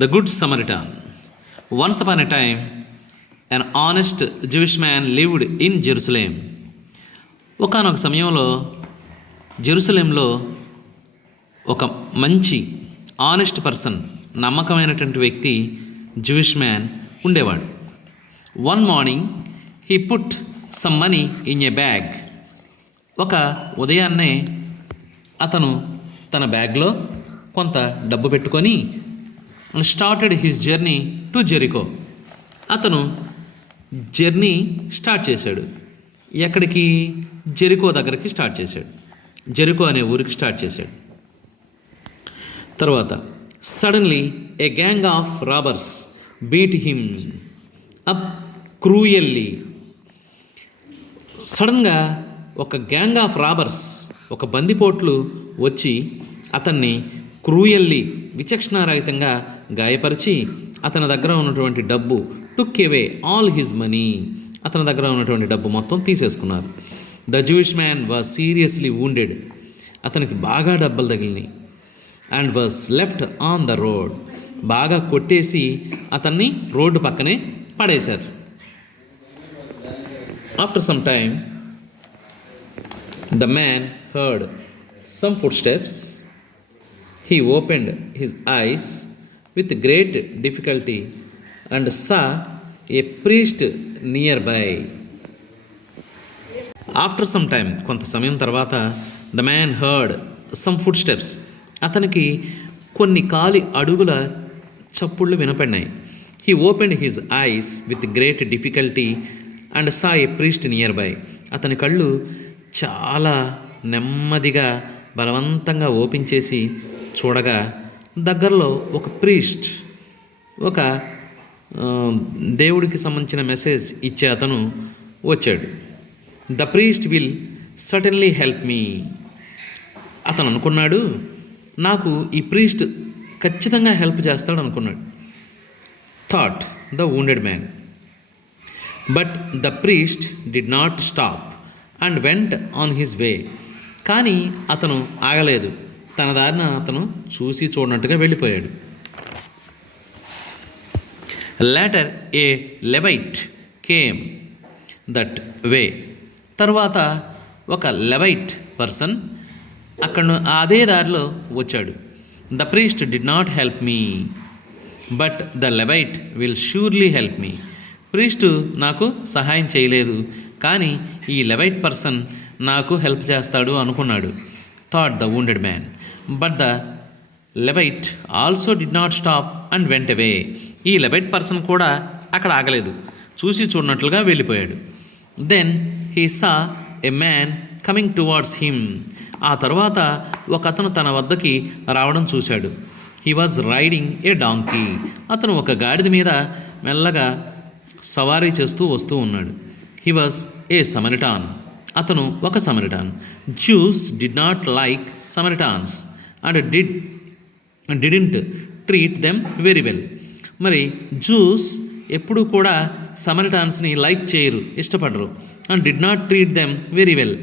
The Good Samaritan. Once upon a time, an honest Jewish man lived in Jerusalem. ఒకానొక సమయంలో జెరూసలేంలో ఒక మంచి honest person, నమ్మకమైనటువంటి వ్యక్తి, Jewish man ఉండేవాడు. One morning he put some money in a bag. ఒక ఉదయాన్నే అతను తన బ్యాగ్లో కొంత డబ్బు పెట్టుకొని started his journey to Jericho. అతను జర్నీ స్టార్ట్ చేశాడు. ఎక్కడికి? జెరికో దగ్గరికి స్టార్ట్ చేశాడు. జెరికో అనే ఊరికి స్టార్ట్ చేశాడు. తర్వాత suddenly a gang of robbers beat him up cruelly. సడన్గా ఒక గ్యాంగ్ ఆఫ్ రాబర్స్, ఒక బందిపోట్లు వచ్చి అతన్ని క్రూయల్లీ, విచక్షణారహితంగా గాయపరిచి అతని దగ్గర ఉన్నటువంటి డబ్బు, took away all his money, అతని దగ్గర ఉన్నటువంటి డబ్బు మొత్తం తీసేసుకున్నారు. The Jewish man was seriously wounded. అతనికి బాగా దెబ్బలు తగిలినాయి. And was left on the road. బాగా కొట్టేసి అతన్ని రోడ్డు పక్కనే పడేశారు. After some time the man heard some footsteps. He opened his eyes with great difficulty and saw a priest nearby. After some time, కొంత సమయం తర్వాత, the man heard some footsteps. అతనికి కొన్ని కాలి అడుగుల చప్పుళ్ళు వినపడినాయి. He opened his eyes with great difficulty and saw a priest nearby. అతని కళ్ళు చాలా నెమ్మదిగా బలవంతంగా ఓపెన్ చేసి చూడగా దగ్గరలో ఒక ప్రీస్ట్, ఒక దేవుడికి సంబంధించిన మెసేజ్ ఇచ్చే అతను వచ్చాడు. The priest will certainly help me. అతను అనుకున్నాడు, నాకు ఈ ప్రీస్ట్ ఖచ్చితంగా హెల్ప్ చేస్తాడు అనుకున్నాడు. Thought the wounded man. But the priest did not stop and went on his way. కానీ అతను ఆగలేదు. తన దారిన అతను చూసి చూడనట్టుగా వెళ్ళిపోయాడు. Later a Levite came that way. తర్వాత ఒక లెవైట్ పర్సన్ అక్కడ అదే దారిలో వచ్చాడు. The priest did not help me but the Levite will surely help me. Priest నాకు సహాయం చేయలేదు, కానీ ఈ లెవైట్ పర్సన్ నాకు హెల్ప్ చేస్తాడు అనుకున్నాడు. Thought the wounded man. But the Levite also did not stop and went away. ఈ Levite person కూడా అక్కడ ఆగలేదు, చూసి చూడనట్లుగా వెళ్ళిపోయాడు. Then he saw a man coming towards him. ఆ తర్వాత ఒక అతను తన వద్దకి రావడం చూశాడు. He was riding a donkey. అతను ఒక గాడిద మీద మెల్లగా సవారీ చేస్తూ వస్తూ ఉన్నాడు. He was a Samaritan. అతను ఒక Samaritan. Jews did not like Samaritans and didn't treat them very well. మరి జూస్ ఎప్పుడు కూడా సమరిటాన్స్ని లైక్ చేయరు, ఇష్టపడరు. And did not treat them very well.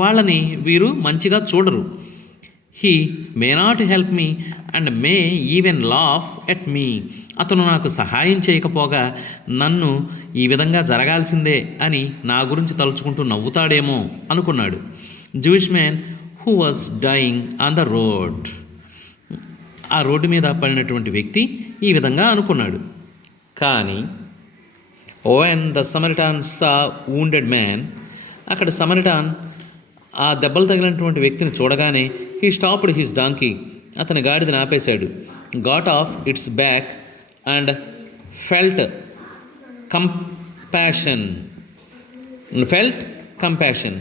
వాళ్ళని వీరు మంచిగా చూడరు. He may not help me and may even laugh at me. అతను నాకు సహాయం చేయకపోగా నన్ను ఈ విధంగా జరగాల్సిందే అని నా గురించి తలుచుకుంటూ నవ్వుతాడేమో అనుకున్నాడు. Jewish man who was dying on the road. ఆ రోడ్డు మీద పడినటువంటి వ్యక్తి ఈ విధంగా అనుకున్నాడు. కానీ when the Samaritan saw wounded man, అక్కడ సమరిటాన్ ఆ దెబ్బలు తగిలినటువంటి వ్యక్తిని చూడగానే హీ స్టాప్డ్ హిస్ డాంకీ. అతని గాడిదని ఆపేశాడు. Got of it's back and felt compassion.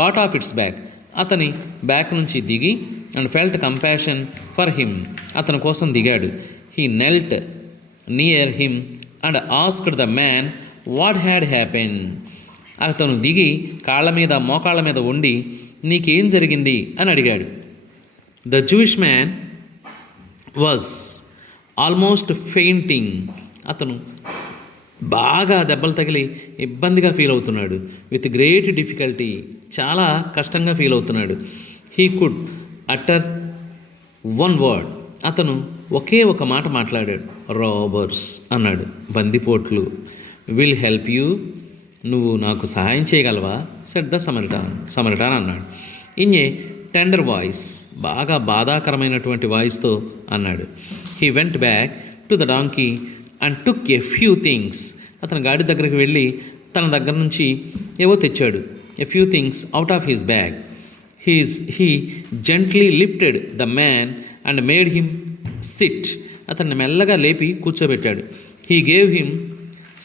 Got of it's back. అతని బ్యాక్ నుంచి దిగి and felt compassion for him. అతని కోసం దిగాడు. He knelt near him and asked the man what had happened. అతను దిగి కాళ్ళ మీద మోకాళ్ళ మీద ఉండి నీకేం జరిగింది అని అడిగాడు. The Jewish man was almost fainting. అతను బాగా దెబ్బలు తగిలి ఇబ్బందిగా ఫీల్ అవుతున్నాడు. విత్ గ్రేట్ డిఫికల్టీ, చాలా కష్టంగా ఫీల్ అవుతున్నాడు. He could utter one word. అతను ఒకే ఒక మాట మాట్లాడాడు. రాబర్స్ అన్నాడు, బందిపోట్లు. విల్ హెల్ప్ యూ, నువ్వు నాకు సహాయం చేయగలవా? సెడ్ ద సమరిటాన్ అన్నాడు. ఇన్ ఏ టెండర్ వాయిస్, బాగా బాధాకరమైనటువంటి వాయిస్తో అన్నాడు. He went back to the donkey and took a few things. అతను గాడి దగ్గరికి వెళ్ళి తన దగ్గర నుంచి ఏవో తెచ్చాడు. A few things out of his bag. He gently lifted the man and made him sit. అతన్ని మెల్లగా లేపి కూర్చోబెట్టాడు. He gave him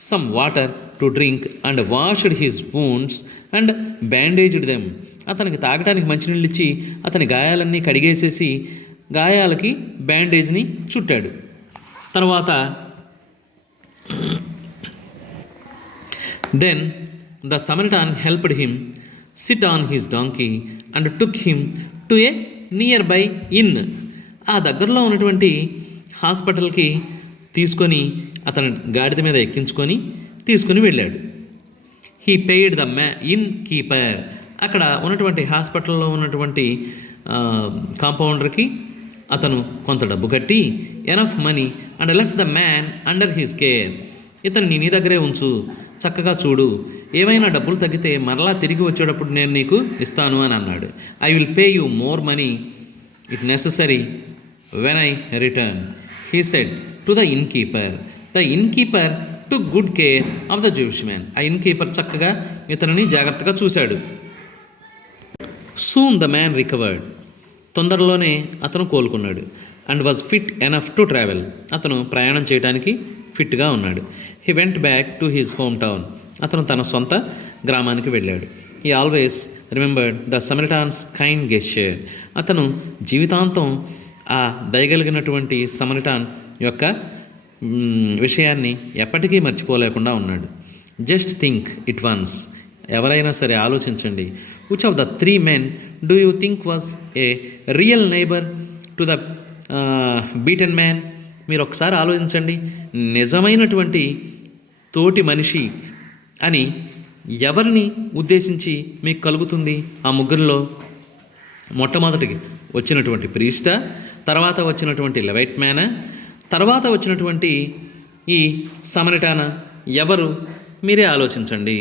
some water to drink and washed his wounds and bandaged them. అతనికి తాగడానికి మంచినీళ్ళు ఇచ్చి అతని గాయాలన్నీ కడిగేసేసి గాయాలకి బ్యాండేజ్ని చుట్టాడు. తర్వాత then the Samaritan helped him sit on his donkey and took him to a nearby inn. ఆ దగ్గరలో ఉన్నటువంటి హాస్పిటల్కి తీసుకొని అతను గాడిద మీద ఎక్కించుకొని తీసుకుని వెళ్ళాడు. He paid the inn keeper. అక్కడ ఉన్నటువంటి హాస్పిటల్లో ఉన్నటువంటి కాంపౌండర్కి అతను కొంత డబ్బు కట్టి enough money and left the man under his care. ఇతను నీ దగ్గరే ఉంచు, చక్కగా చూడు, ఏమైనా డబ్బులు తగ్గితే మరలా తిరిగి వచ్చేటప్పుడు నేను నీకు ఇస్తాను అని అన్నాడు. I will pay you more money it necessary when I return, he said to the inn keeper. The inn keeper took good care of the Jewish man. ఆ ఇన్ కీపర్ చక్కగా ఇతనిని జాగ్రత్తగా చూశాడు. Soon the man recovered. తొందరలోనే అతను కోలుకున్నాడు. And was fit enough to travel. అతను ప్రయాణం చేయడానికి ఫిట్గా ఉన్నాడు. He went back to his home town. అతను తన సొంత గ్రామానికి వెళ్ళాడు. He always remembered the Samaritan's kind gesture. అతను జీవితాంతం ఆ దయగలిగినటువంటి సమరిటాన్ యొక్క విషయాన్ని ఎప్పటికీ మర్చిపోలేకుండా ఉన్నాడు. Just think it once. ఎవరైనా సరే ఆలోచించండి. Which of the 3 men do you think was a real neighbour to the beaten man? మీరు ఒకసారి ఆలోచించండి. నిజమైనటువంటి తోటి మనిషి అని ఎవరిని ఉద్దేశించి మీకు కలుగుతుంది? ఆ ముగ్గురిలో మొట్టమొదటికి వచ్చినటువంటి ప్రీస్టా, తర్వాత వచ్చినటువంటి లెవైట్ మ్యానా, తర్వాత వచ్చినటువంటి ఈ సమరిటానా? ఎవరు? మీరే ఆలోచించండి.